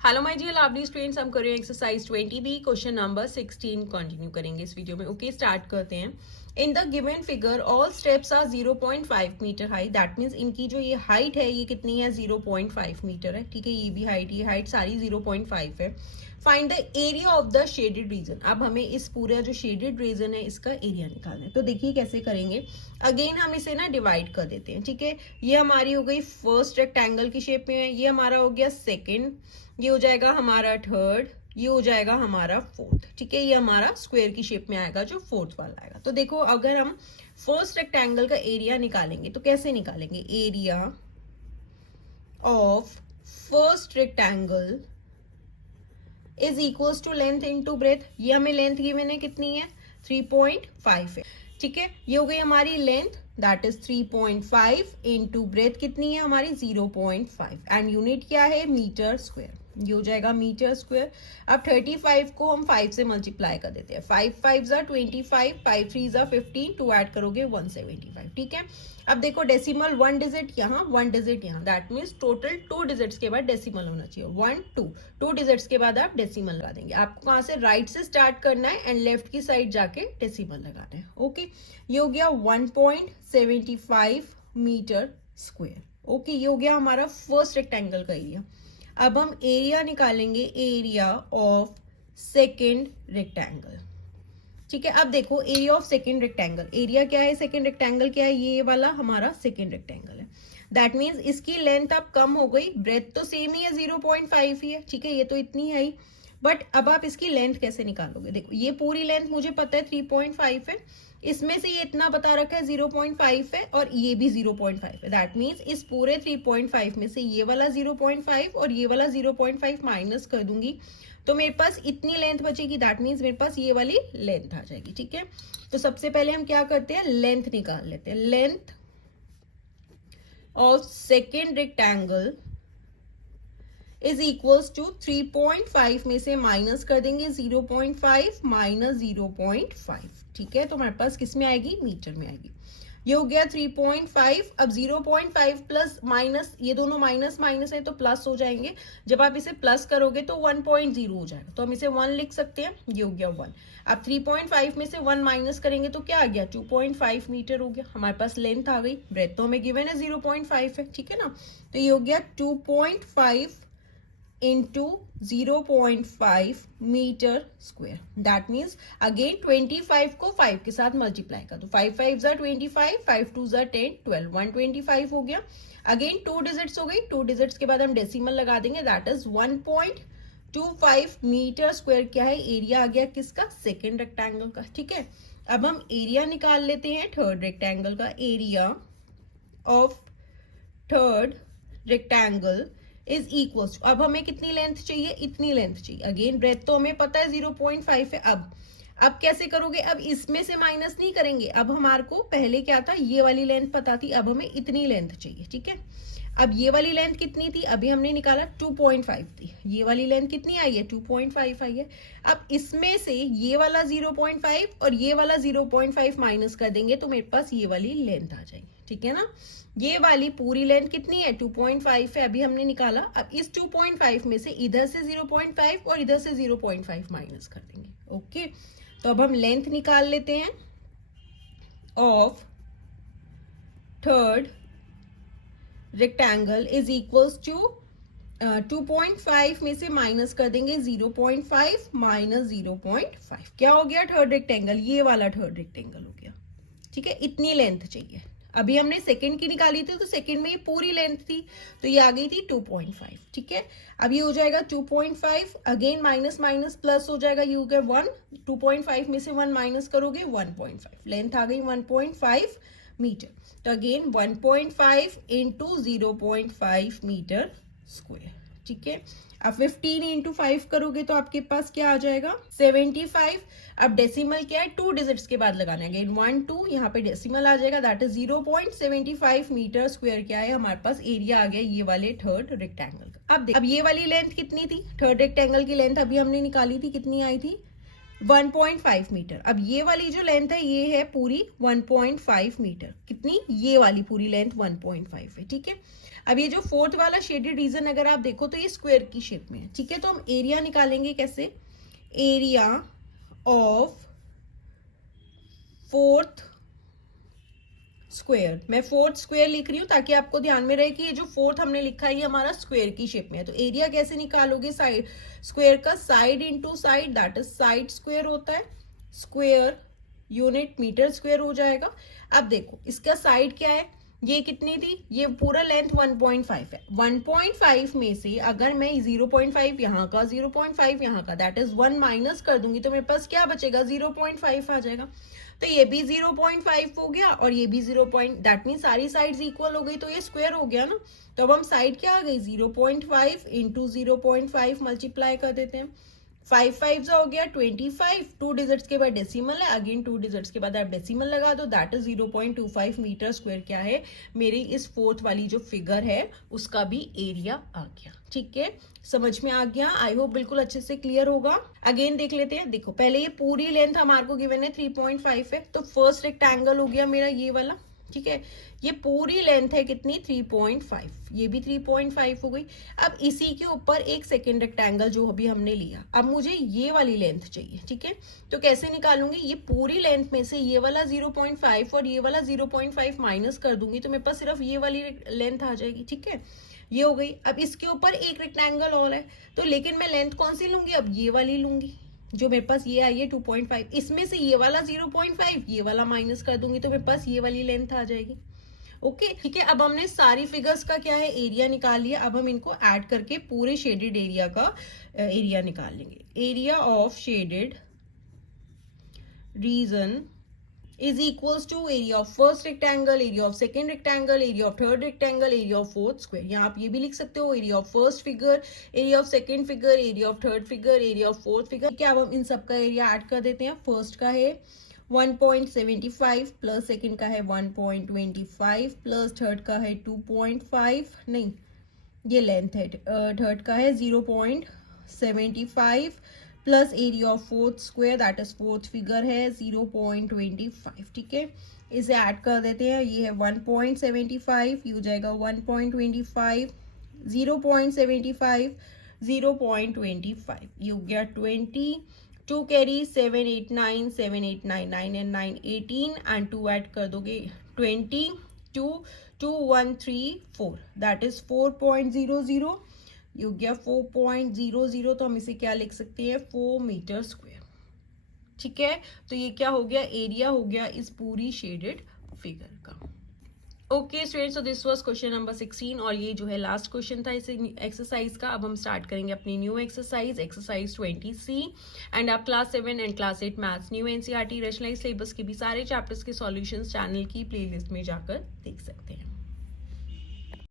Hello my dear lovely students, हम कर रहे हैं exercise 20B question number 16 continue करेंगे इस वीडियो में। ओके, स्टार्ट करते हैं। In the given figure all steps are 0.5 metre high. That means इनकी जो ये हाइट है ये कितनी है, 0.5 मीटर है। ठीक है, ये भी हाइट, ये हाइट सारी 0.5 है। Find the area of the shaded region. अब हमें इस पूरा जो शेडेड रीजन है इसका एरिया निकालना है। तो देखिए कैसे करेंगे। अगेन हम इसे ना डिवाइड कर देते हैं। ठीक है, ये हमारी हो गई फर्स्ट रेक्टेंगल की शेप में है, ये हमारा हो गया सेकेंड, ये हो जाएगा हमारा थर्ड, ये हो जाएगा हमारा फोर्थ। ठीक है, ये हमारा स्क्वायर की शेप में आएगा जो फोर्थ वाला आएगा। तो देखो अगर हम फर्स्ट रेक्टेंगल का एरिया निकालेंगे तो कैसे निकालेंगे, area of first rectangle is equals to length into breadth. ये हमें लेंथ गिवन है कितनी है, 3.5 है। ठीक है, ये हो गई हमारी length, that is 3.5 into breadth कितनी है हमारी 0.5 एंड यूनिट क्या है, मीटर स्क्वायर। ये हो जाएगा मीटर स्क्वायर। अब 35 को हम 5 से मल्टीप्लाई कर देते हैं। 5 5 25, 5 3 15, 2 ऐड करोगे 175। ठीक है, अब देखो डेसिमल 1 डिजिट यहाँ, 1 डिजिट यहाँ, दैट मीन्स टोटल 2 डिजिट्स के बाद डेसिमल होना चाहिए। 1 2 डिजिट्स के बाद आप डेसिमल लगा देंगे। आपको कहाँ से, राइट से स्टार्ट करना है एंड लेफ्ट की साइड जाके डेसिमल लगाना है। ओके, ये हो गया 1.75 मीटर स्क्वायर। ओके, ये हो गया हमारा फर्स्ट रेक्टेंगल का एरिया। अब हम एरिया निकालेंगे, एरिया ऑफ सेकेंड रेक्टेंगल। ठीक है, अब देखो area of second rectangle, area क्या है, सेकेंड रेक्टेंगल क्या है, ये वाला हमारा सेकेंड रेक्टेंगल है। दैट मीन्स इसकी लेंथ अब कम हो गई, ब्रेथ तो सेम ही है 0.5 ही है। ठीक है, ये तो इतनी है ही, बट अब आप इसकी लेंथ कैसे निकालोगे। देखो ये पूरी लेंथ मुझे पता है 3.5 है, इसमें से ये इतना बता रखा है 0.5 है और ये भी 0.5 है। दैट मीन्स इस पूरे 3.5 में से ये वाला 0.5 और ये वाला 0.5 माइनस कर दूंगी तो मेरे पास इतनी लेंथ बचेगी। दैट मीन्स मेरे पास ये वाली लेंथ आ जाएगी। ठीक है, तो सबसे पहले हम क्या करते हैं, लेंथ निकाल लेते हैं। Length of second rectangle is equals to 3.5 में से माइनस कर देंगे 0.5 माइनस 0.5। ठीक है, तो हमारे पास किस में आएगी, मीटर में आएगी। ये हो गया 3.5। अब 0.5 प्लस माइनस, ये दोनों माइनस माइनस है तो प्लस हो जाएंगे। जब आप इसे प्लस करोगे तो 1.0 हो जाएगा, तो हम इसे 1 लिख सकते हैं। ये हो गया 1। अब 3.5 में से 1 माइनस करेंगे तो क्या आ गया, 2.5 मीटर हो गया। हमारे पास लेंथ आ गई, ब्रेथ तो हमें गिवन है 0.5 है। ठीक है ना, तो ये हो गया 2.5 into 0.5 metre square. That means again 25 को 5 के साथ मल्टीप्लाई कर दो। 5 5 25, 5 2 10, 12, 125 हो गया। अगेन 2 डिजिट्स हो गई, 2 डिजिट्स के बाद हम डेसिमल लगा देंगे। That is 1.25 metre square. क्या है, एरिया आ गया किसका, सेकेंड रेक्टेंगल का। ठीक है, अब हम एरिया निकाल लेते हैं थर्ड रेक्टेंगल का। Area of third rectangle is equal to, अब हमें कितनी लेंथ चाहिए, इतनी लेंथ चाहिए। अगेन ब्रेथ तो हमें पता है 0.5 है। अब कैसे करोगे, अब इसमें से माइनस नहीं करेंगे। अब हमारे को पहले क्या था, ये वाली लेंथ पता थी, अब हमें इतनी लेंथ चाहिए। ठीक है, अब ये वाली लेंथ कितनी थी, अभी हमने निकाला 2.5 थी। ये वाली लेंथ कितनी आई है, 2.5 आई है। अब इसमें से ये वाला 0.5 और ये वाला 0.5 माइनस कर देंगे तो मेरे पास ये वाली लेंथ आ जाएगी। ठीक है ना, ये वाली पूरी लेंथ कितनी है, 2.5 है, अभी हमने निकाला। अब इस 2.5 में से इधर से 0.5 और इधर से 0.5 माइनस कर देंगे। ओके, तो अब हम लेंथ निकाल लेते हैं of third rectangle is equals to 2.5 में से माइनस कर देंगे 0.5 माइनस 0.5। क्या हो गया, थर्ड रेक्टेंगल, ये वाला थर्ड रेक्टेंगल हो गया। ठीक है, इतनी लेंथ चाहिए। अभी हमने सेकंड की निकाली थी तो सेकंड में ये पूरी लेंथ थी तो ये आ गई थी 2.5। ठीक है, अब ये हो जाएगा 2.5, अगेन माइनस माइनस प्लस हो जाएगा, ये हो गया 1। 2.5 में से 1 माइनस करोगे 1.5, लेंथ आ गई 1.5 मीटर। तो अगेन 1.5 इंटू 0.5 मीटर स्क्वायर। ठीक है, अब 15 इंटू 5 करोगे तो आपके पास क्या आ जाएगा, 75। अब डेसिमल क्या है, 2 डिजिट्स के बाद लगाना है। अगेन 1 2, यहाँ पे डेसिमल आ जाएगा, दैट इज 0.75 मीटर स्क्वायर। क्या है हमारे पास, एरिया आ गया ये वाले थर्ड रेक्टेंगल का। अब ये वाली लेंथ कितनी थी, थर्ड रेक्टेंगल की लेंथ अभी हमने निकाली थी, कितनी आई थी, 1.5 मीटर। अब ये वाली जो लेंथ है ये है पूरी 1.5 मीटर। कितनी, ये वाली पूरी लेंथ 1.5 है। ठीक है, अब ये जो फोर्थ वाला शेडेड रीजन अगर आप देखो तो ये स्क्वायर की शेप में है, ठीक है। तो हम एरिया निकालेंगे कैसे, एरिया ऑफ फोर्थ स्क्वायर, मैं फोर्थ स्क्वायर लिख रही हूं ताकि आपको ध्यान में रहे कि ये जो फोर्थ हमने लिखा है ये हमारा स्क्वायर की शेप में है। तो एरिया कैसे निकालोगे, साइड स्क्वायर का side into side, that is side square होता है, स्क्वायर यूनिट मीटर स्क्वायर हो जाएगा। अब देखो इसका साइड क्या है, ये कितनी थी, ये पूरा लेंथ 1.5 है। 1.5 में से अगर मैं 0.5 यहाँ का 0.5 यहाँ का दैट इज 1 माइनस कर दूंगी तो मेरे पास क्या बचेगा, 0.5 आ जाएगा। तो ये भी 0.5 हो गया और ये भी 0. दैट मीन सारी साइड्स इक्वल हो गई तो ये स्क्वायर हो गया ना। तो अब हम साइड क्या आ गई, 0.5 इंटू 0.5 मल्टीप्लाई कर देते हैं, 5 5 हो गया 25, 2 डिजिट्स के बाद डेसिमल है, अगेन 2 डिजिट्स के बाद आप डेसिमल लगा दो, दैट इज 0.25 मीटर स्क्वायर क्या है, मेरी इस फोर्थ वाली जो फिगर है उसका भी एरिया आ गया। ठीक है, समझ में आ गया, आई होप बिल्कुल अच्छे से क्लियर होगा। अगेन देख लेते हैं, देखो पहले ये पूरी लेंथ हमारे को गिवन है 3.5 है, तो फर्स्ट रेक्टेंगल हो गया मेरा ये वाला, ठीक है। ये पूरी लेंथ है कितनी, 3.5, ये भी 3.5 हो गई। अब इसी के ऊपर एक सेकेंड रेक्टेंगल जो अभी हमने लिया, अब मुझे ये वाली लेंथ चाहिए, ठीक है। तो कैसे निकालूंगी, ये पूरी लेंथ में से ये वाला 0.5 और ये वाला 0.5 माइनस कर दूंगी तो मेरे पास सिर्फ ये वाली लेंथ आ जाएगी, ठीक है, ये हो गई। अब इसके ऊपर एक रेक्टेंगल और है, तो लेकिन मैं लेंथ कौन सी लूंगी, अब ये वाली लूंगी जो मेरे पास ये आई है 2.5, इसमें से ये वाला 0.5 ये वाला माइनस कर दूंगी तो मेरे पास ये वाली लेंथ आ जाएगी। ओके ठीक है, अब हमने सारी फिगर्स का क्या है, एरिया निकाल लिया। अब हम इनको ऐड करके पूरे शेडेड एरिया का एरिया निकाल लेंगे। Area of shaded region is equals to area of first rectangle, area of second rectangle, area of third rectangle, area of fourth square। यहाँ आप ये भी लिख सकते हो, area of first figure, area of second figure, area of third figure, area of fourth figure। क्या अब हम इन सब का एरिया ऐड कर देते हैं। फर्स्ट का है 1.75 प्लस सेकेंड का है 1.25 प्लस थर्ड का है 2.5, नहीं ये लेंथ है, थर्ड का है 0.75 plus area of fourth square that is fourth figure है 0.25, ठीक है। इसे ऐड कर देते हैं, ये है 1.75, ये हो जाएगा 1.25, 0.75, 0.25, ये हो गया 20, 2 कैरी 7 8 9, 7 8 9 9 एंड 9 18 एंड 2 ऐड कर दोगे 20, 2 2 1 3 4 दैट इज 4.00, ये हो गया 4.00। तो हम इसे क्या लिख सकते हैं, 4 मीटर स्क्वायर, ठीक है। तो ये क्या हो गया, एरिया हो गया इस पूरी शेडेड फिगर का। Okay students, so this was question number 16 और ये जो है लास्ट क्वेश्चन था इस एक्सरसाइज का। अब हम स्टार्ट करेंगे अपनी न्यू एक्सरसाइज 20C, एंड आप class 7 and class 8 maths new NCERT rationalised syllabus के भी सारे चैप्टर्स के सॉल्यूशंस चैनल की प्लेलिस्ट में जाकर देख सकते हैं।